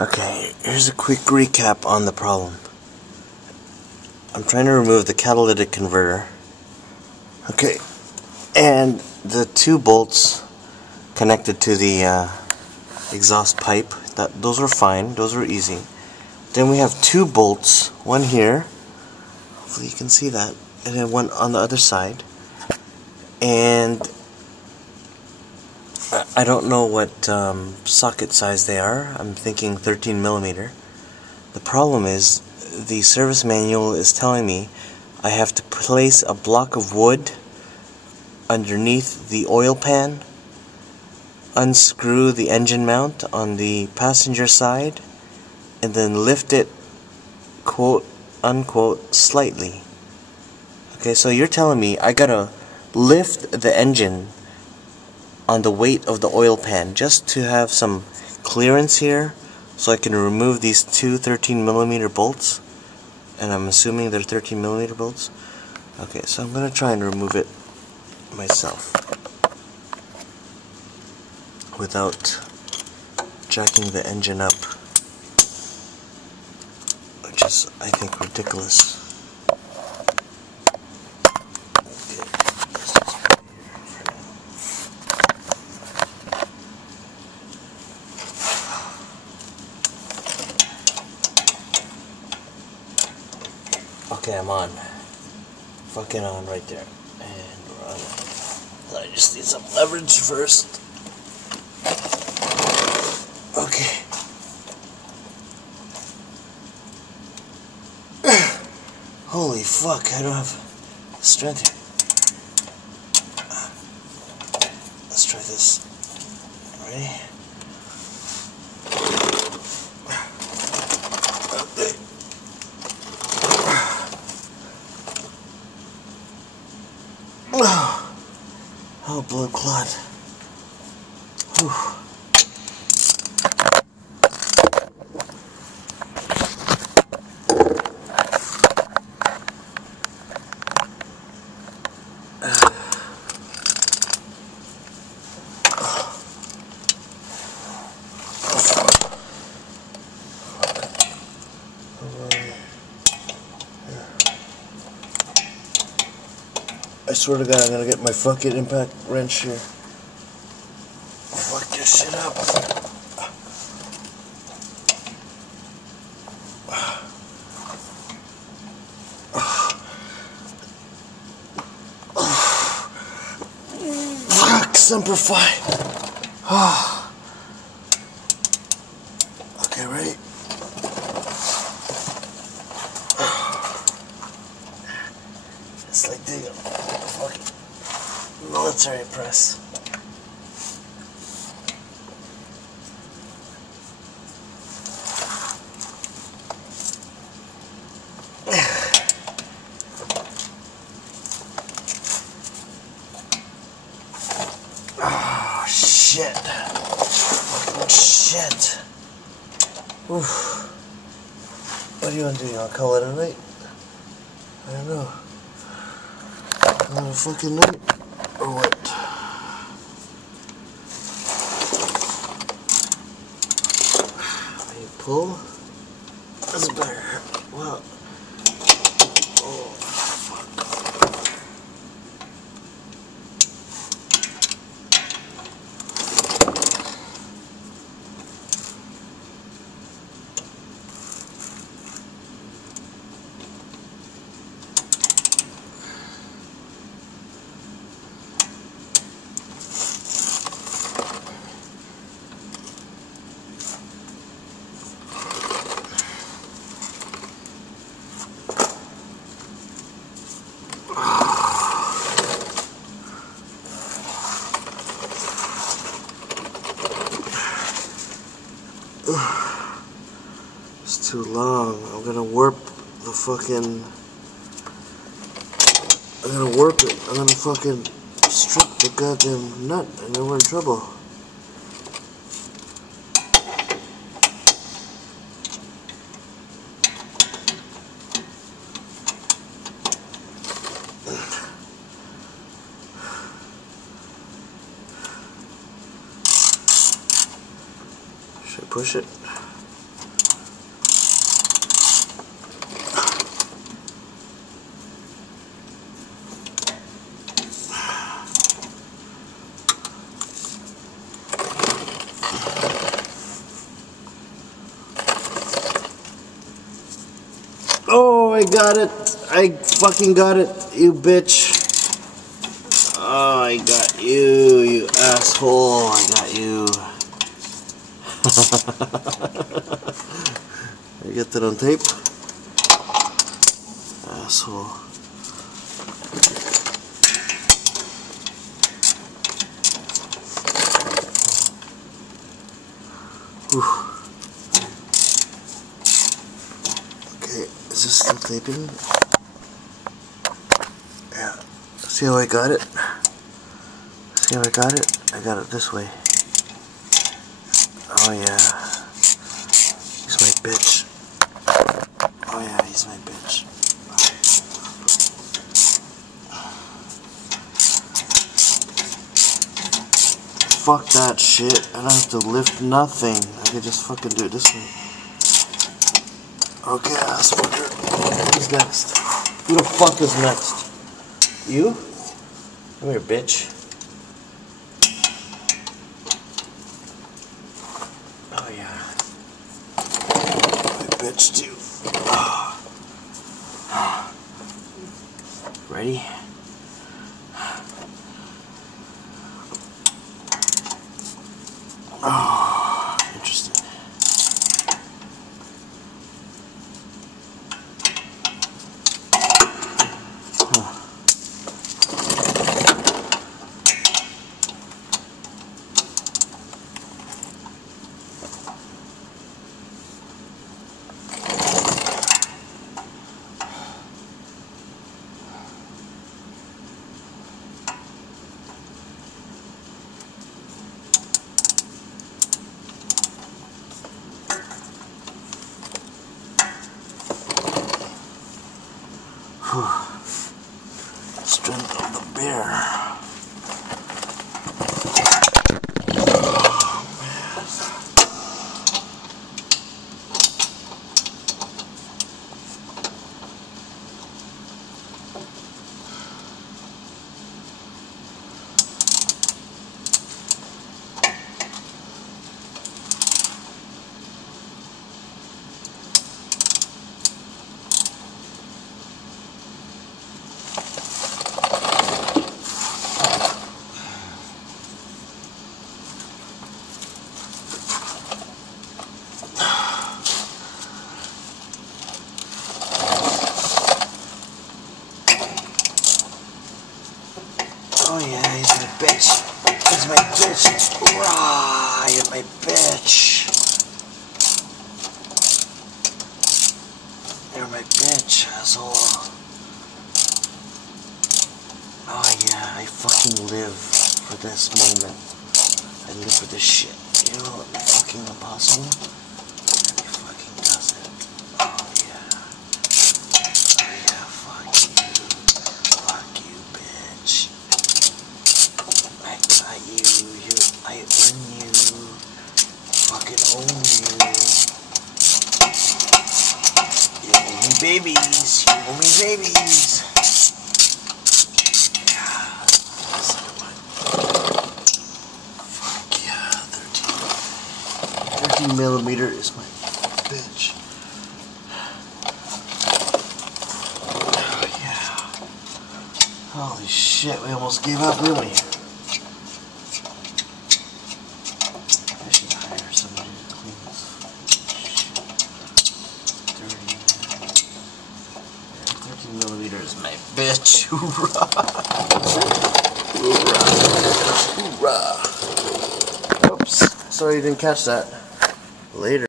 Okay, here's a quick recap on the problem. I'm trying to remove the catalytic converter. Okay, and the two bolts connected to the exhaust pipe, those were fine, those were easy. Then we have two bolts, one here, hopefully you can see that, and then one on the other side. And I don't know what socket size they are. I'm thinking 13mm. The problem is the service manual is telling me I have to place a block of wood underneath the oil pan, unscrew the engine mount on the passenger side, and then lift it, quote unquote, slightly. Okay, so you're telling me I gotta lift the engine on the weight of the oil pan just to have some clearance here so I can remove these two 13mm bolts, and I'm assuming they're 13mm bolts. Okay, so I'm gonna try and remove it myself without jacking the engine up, which is, I think, ridiculous. Okay, I'm on. Fucking on right there. And we're on. I just need some leverage first. Okay. Holy fuck, I don't have strength here. Let's try this. Ready? Oh, blood clot. Whew. I swear to God, I'm gonna get my fucking impact wrench here. Fuck this shit up. Fuck, Semper Fi. Okay, ready? It's like doing a fucking military press. Oh, shit. Fucking shit. Oof. What do you want to do? You want to call it a night? I don't know. Another fucking night? Or what? When you pull, that's better. Well, oh, fuck. It's too long. I'm gonna warp the fucking... I'm gonna warp it. I'm gonna fucking strip the goddamn nut and then we're in trouble. Should I push it? I got it. I fucking got it, you bitch. Oh, I got you, you asshole. I got you. I get that on tape. Asshole. Whew. Okay, is this still taping? Yeah. See how I got it? See how I got it? I got it this way. Oh yeah. He's my bitch. Oh yeah, he's my bitch. Fuck that shit. I don't have to lift nothing. I can just fucking do it this way. Okay, ass fucker. Who's next? Who the fuck is next? You? Come here, bitch. Oh yeah. My bitch too. Ready? Oh, interesting. Huh. Strength of the bear. Oh yeah, he's my bitch. He's my bitch. Rah, you're my bitch. You're my bitch, asshole. Oh yeah, I fucking live for this moment. I live for this shit. You know what fucking impossible? And he fucking does it. Oh yeah. Oh yeah, fuck you. Fuck you, bitch. I got you. I own you. Fucking own you. You owe me babies. You owe me babies. Yeah. Son of a... Fuck yeah. 13 millimeter is my bitch. Oh yeah. Holy shit, we almost gave up, didn't we? Millimeters, my bitch. Hoorah! Hoorah! Hoorah! Oops. Sorry you didn't catch that. Later.